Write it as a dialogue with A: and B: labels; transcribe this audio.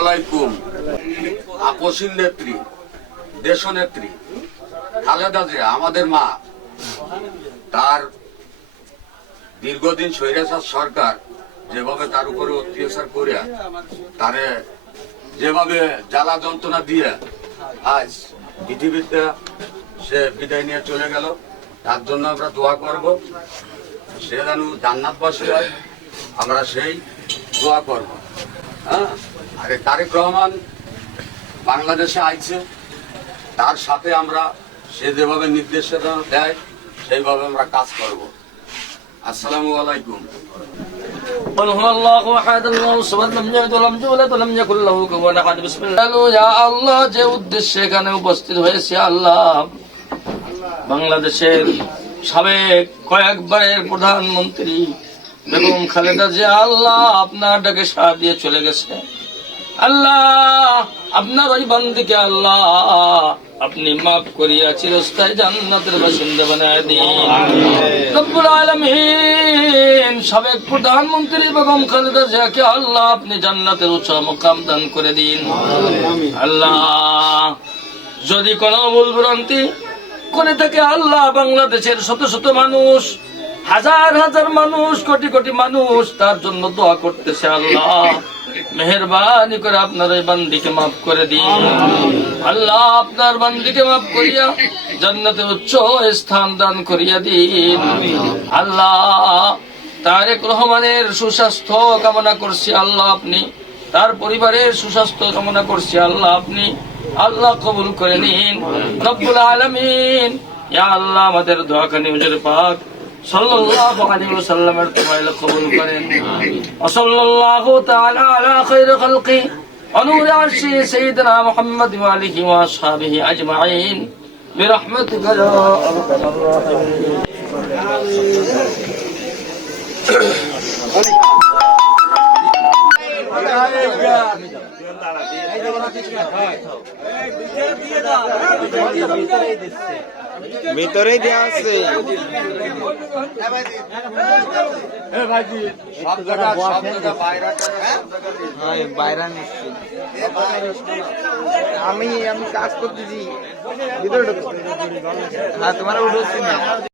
A: আলাইকুম। আপসীন নেত্রী দেশনেত্রী খালেদা জিয়া, আমাদের মা। তার দীর্ঘদিন স্বৈরাচার সরকার যেভাবে তার উপরে অত্যাচার করে, তারে যেভাবে জ্বালা যন্ত্রণা দিয়ে আজ পৃথিবীতে সে বিদায় নিয়ে চলে গেল, তার জন্য আমরা দোয়া করব। সে যেন জান্নাতবাসী হয়, আমরা সেই দোয়া করব। হ্যাঁ? আর এই তারেক রহমান বাংলাদেশে আইছে তার সাথে আমরা সে যেভাবে নির্দেশনা দেয় সেইভাবে আমরা কাজ করব আসসালামু আলাইকুম
B: قل هو الله احد الله الصمد لم يلد ولم يولد ولم يكن له كفوا احد بسم الله يا আল্লাহ যে উদ্দেশ্যে এখানে উপস্থিত হয়েছে আল্লাহ বাংলাদেশের সাবেক কয়েকবারের প্রধানমন্ত্রী বেগম খালেদা যে আল্লাহ আপনার ডাকে সাড়া দিয়ে চলে গেছে আল্লাহ আপনার ওই বান্দিকে আল্লাহ আপনি মাফ করিয়া চিরস্থায়ী জান্নাতের বাসিন্দা বানায় দিন। রব্বুল আলামিন সাবেক প্রধানমন্ত্রী বেগম খালেদা জিয়াকে আল্লাহ আপনি জান্নাতের উচ্চ মুকাম দান করে দিন। আল্লাহ যদি কোনো ভুল ভ্রান্তি করে থাকে আল্লাহ বাংলাদেশের শত শত মানুষ হাজার হাজার মানুষ, কোটি কোটি মানুষ তার জন্য দোয়া করতেছে আল্লাহ। মেহরবানি করে আপনার এই বান্দিকে মাফ করে দিন। আল্লাহ আপনার বান্দিকে মাফ করিয়া জান্নাতে উচ্চ স্থান দান করিয়া দিন। আল্লাহ তারেক রহমানের সুস্বাস্থ্য কামনা করছি আল্লাহ আপনি। তার পরিবারের সুস্বাস্থ্য কামনা করছি আল্লাহ আপনি। আল্লাহ কবুল করে নিন। রব্বুল আলামিন। ইয়া আল্লাহ আমাদের দোয়াখানি হুজুর পাক সাল্লাল্লাহু আলাইহি ওয়াসাল্লামের তোফাইল কবুল করেন ওয়া সাল্লাল্লাহু তাআলা আলা খায়রি খালকি ونور عرش سيدنا محمد وآله وأصحابه أجمعين برحمتك يا أرحم الراحمين
C: ভিতরেই দেওয়া আছে। হ্যাঁ, আমি আমি কাজ করতেছি। ভিতরে হ্যাঁ তোমার উঠছি না